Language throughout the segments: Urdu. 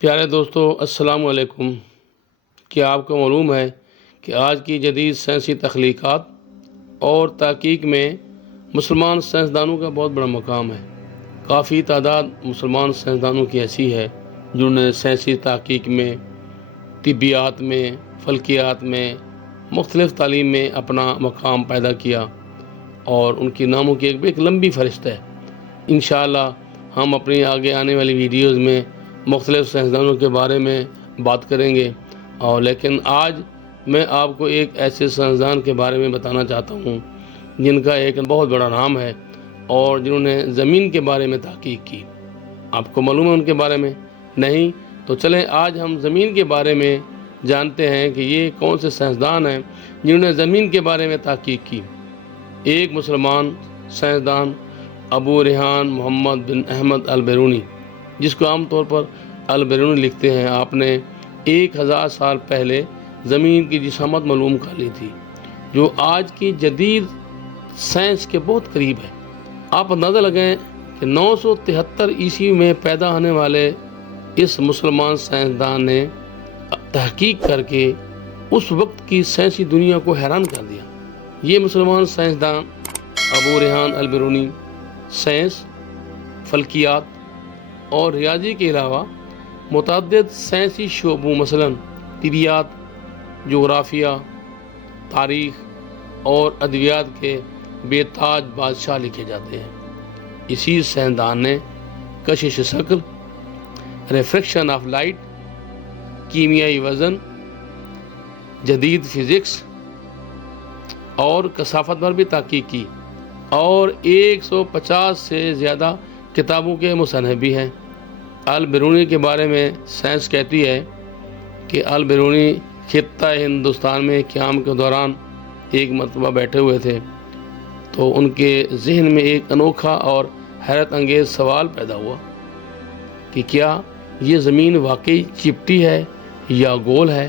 پیارے دوستو، السلام علیکم۔ کیا آپ کو معلوم ہے کہ آج کی جدید سائنسی تخلیقات اور تحقیق میں مسلمان سائنسدانوں کا بہت بڑا مقام ہے۔ کافی تعداد مسلمان سائنسدانوں کی ایسی ہے جنہوں نے سائنسی تحقیق میں طبیات میں، فلکیات میں مختلف تعلیم میں اپنا مقام پیدا کیا اور ان کی ناموں کی ایک ایک لمبی فہرست ہے۔ انشاءاللہ ہم اپنی آگے آنے والی ویڈیوز میں مختلف سائنسدانوں کے بارے میں بات کریں گے۔ اور لیکن آج میں آپ کو ایک ایسے سائنسدان کے بارے میں بتانا چاہتا ہوں، جن کا ایک بہت بڑا نام ہے اور جنہوں نے زمین کے بارے میں تحقیق کی۔ آپ کو معلوم ہے ان کے بارے میں؟ نہیں؟ تو چلیں، آج ہم زمین کے بارے میں جانتے ہیں کہ یہ کون سے سائنسدان ہیں جنہوں نے زمین کے بارے میں تحقیق کی۔ ایک مسلمان سائنسدان، ابو ریحان محمد بن احمد البیرونی۔ جس کو عام طور پر البیرونی لکھتے ہیں، آپ نے ایک ہزار سال پہلے زمین کی جسامت معلوم کر لی تھی، جو آج کی جدید سائنس کے بہت قریب ہے۔ آپ اندازہ لگائیں کہ نو سو تہتر عیسوی میں پیدا ہونے والے اس مسلمان سائنسدان نے تحقیق کر کے اس وقت کی سائنسی دنیا کو حیران کر دیا۔ یہ مسلمان سائنسدان ابو ریحان البیرونی سائنس، فلکیات اور ریاضی کے علاوہ متعدد سائنسی شعبوں، مثلا طبیات جغرافیہ، تاریخ اور ادویات کے بے تاج بادشاہ لکھے جاتے ہیں۔ اسی سائنسدان نے کشش شکل ریفریکشن آف لائٹ، کیمیائی وزن، جدید فزکس اور کثافت پر بھی تحقیق کی اور ایک سو پچاس سے زیادہ کتابوں کے مصنف بھی ہیں البرونی کے بارے میں سائنس کہتی ہے کہ البرونی خطہ ہندوستان میں قیام کے دوران ایک مرتبہ بیٹھے ہوئے تھے۔ تو ان کے ذہن میں ایک انوکھا اور حیرت انگیز سوال پیدا ہوا کہ کیا یہ زمین واقعی چپٹی ہے یا گول ہے؟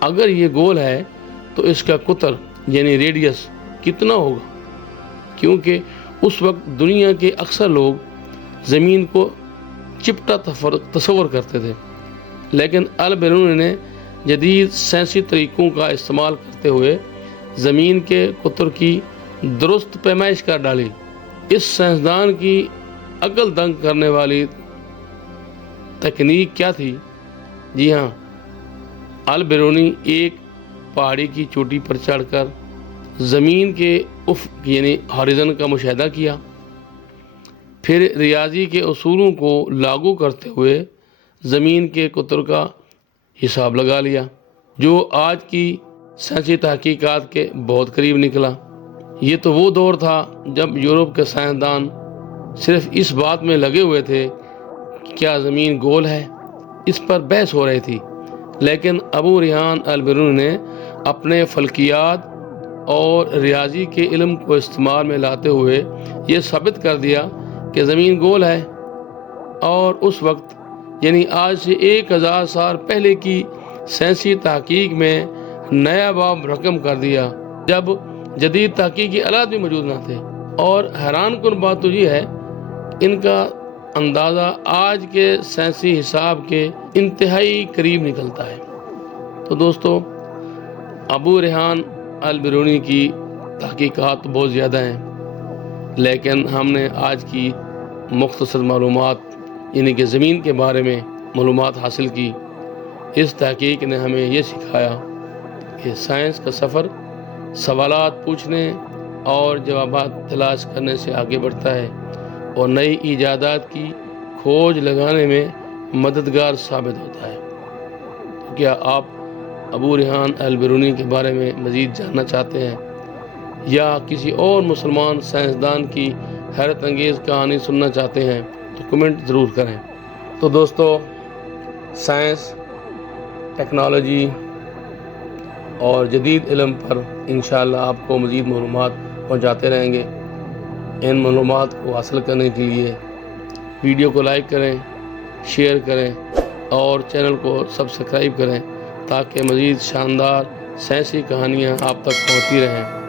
اگر یہ گول ہے تو اس کا قطر یعنی ریڈیس کتنا ہوگا؟ کیونکہ اس وقت دنیا کے اکثر لوگ زمین کو چپٹا تصور کرتے تھے۔ لیکن البرون نے جدید سائنسی طریقوں کا استعمال کرتے ہوئے زمین کے قطر کی درست پیمائش کر ڈالی۔ اس سائنسدان کی عقل دنگ کرنے والی تکنیک کیا تھی؟ جی ہاں البرونی ایک پہاڑی کی چوٹی پر چڑھ کر زمین کے اف یعنی ہاریزن کا مشاہدہ کیا۔ پھر ریاضی کے اصولوں کو لاگو کرتے ہوئے زمین کے قطر کا حساب لگا لیا، جو آج کی سائنسی تحقیقات کے بہت قریب نکلا۔ یہ تو وہ دور تھا جب یورپ کے سائنسدان صرف اس بات میں لگے ہوئے تھے کیا زمین گول ہے۔ اس پر بحث ہو رہی تھی، لیکن ابو ریحان البرون نے اپنے فلکیات اور ریاضی کے علم کو استعمال میں لاتے ہوئے یہ ثابت کر دیا کہ زمین گول ہے اور اس وقت یعنی آج سے ایک ہزار سال پہلے کی سائنسی تحقیق میں نیا باب رقم کر دیا، جب جدید تحقیقی آلات بھی موجود نہ تھے۔ اور حیران کن بات تو یہ ہے، ان کا اندازہ آج کے سائنسی حساب کے انتہائی قریب نکلتا ہے۔ تو دوستو، ابو ریحان البرونی کی تحقیقات بہت زیادہ ہیں، لیکن ہم نے آج کی مختصر معلومات یعنی کہ زمین کے بارے میں معلومات حاصل کی۔ اس تحقیق نے ہمیں یہ سکھایا کہ سائنس کا سفر سوالات پوچھنے اور جوابات تلاش کرنے سے آگے بڑھتا ہے اور نئی ایجادات کی کھوج لگانے میں مددگار ثابت ہوتا ہے۔ کیا آپ ابو ریحان البرونی کے بارے میں مزید جاننا چاہتے ہیں یا کسی اور مسلمان سائنسدان کی حیرت انگیز کہانی سننا چاہتے ہیں تو کمنٹ ضرور کریں۔ تو دوستو، سائنس، ٹیکنالوجی اور جدید علم پر انشاءاللہ آپ کو مزید معلومات پہنچاتے رہیں گے۔ ان معلومات کو حاصل کرنے کے لیے ویڈیو کو لائک کریں، شیئر کریں اور چینل کو سبسکرائب کریں۔ تاکہ مزید شاندار سائنسی کہانیاں آپ تک پہنچتی رہیں۔